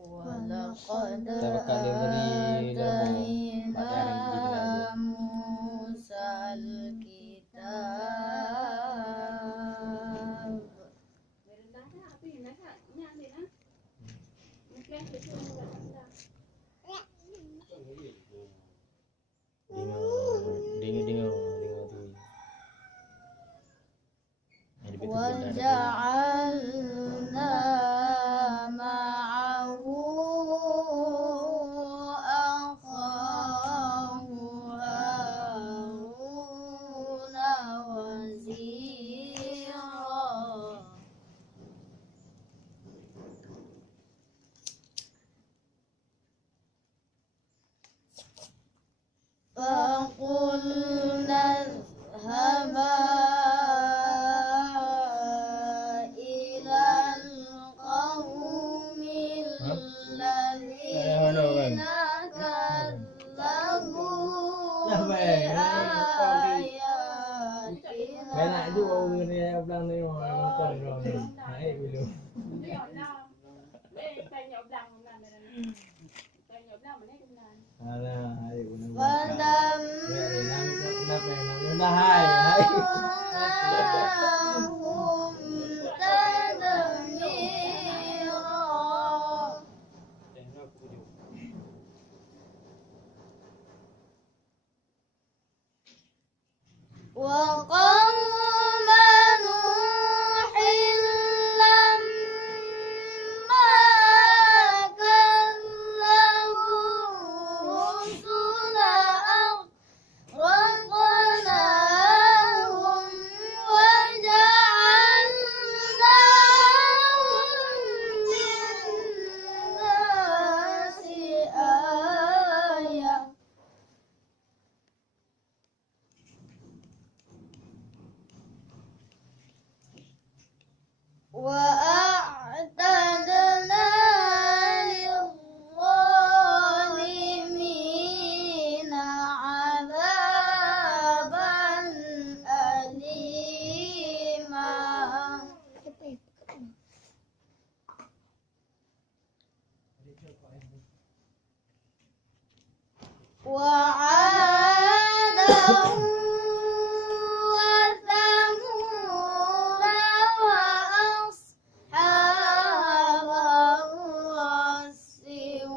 Walaqad atayna Musa al-kitab. Waja'alna ma'ahu akhahu Haruna wazira. Faqulna idhhaba ilal qaumil ladzina kadzabu wa qauma Nuhin lamma kadzabu rusula aghraqnahum wa ja'alnahum lin-nasi ayah. وأعتدنا للظالمين عذابا أليما. وعادا وثمود وأصحاب الرس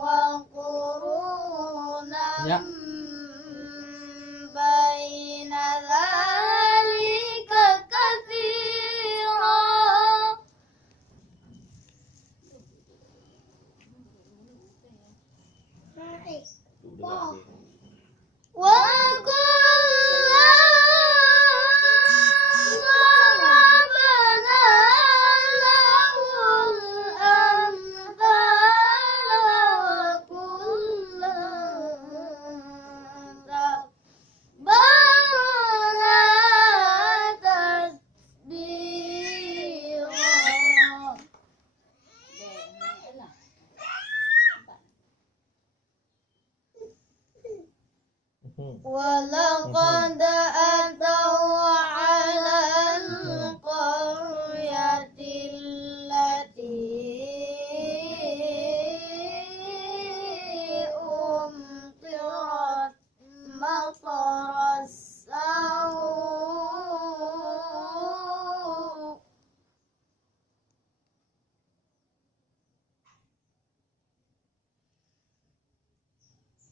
وقرونا بين ذلك كثيرا. ولقد أتوا على القرية التي أمطرت مطر السوء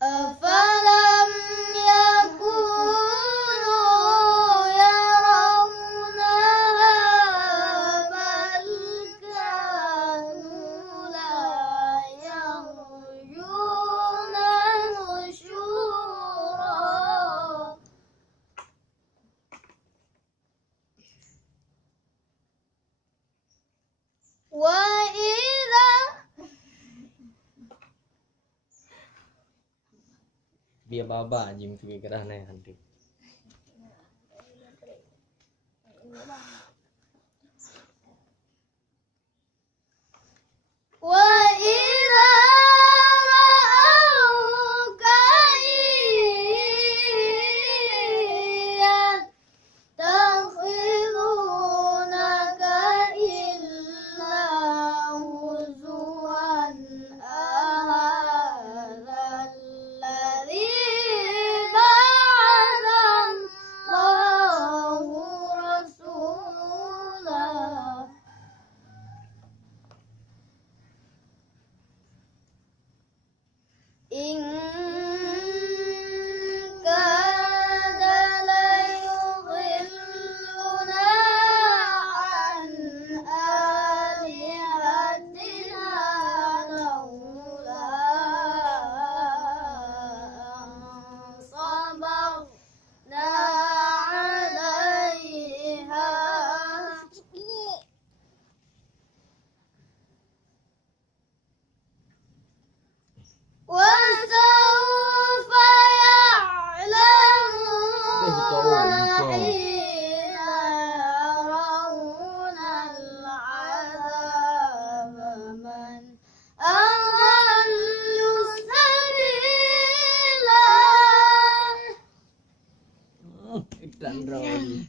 أفلم يكونوا وإذا Biar baba je mungkin kerana nanti. وإذا رأوك يتخذونك إلا هزوا أهذا الذي بعث الله رسولا إن كاد ليضلنا عن آلهتنا لولا أن صبرنا عليها وسوف يعلمون حين يرون العذاب من أضل سبيلا Iklan Rawi.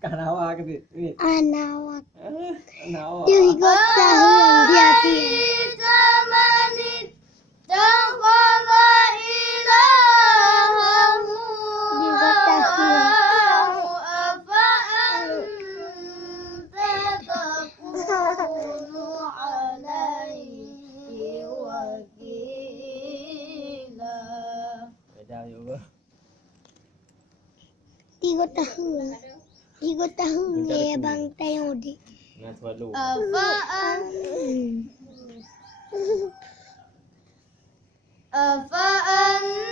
Kanawa ke dit? Anawak. Kanawa. Dia ikut tahu yang dia dia. من اتخذ إلهه هواه أفأنت تكون عليه وكيلا Beda juga. Dia tahu ni bang tayong di. Nak selalu. أفأنت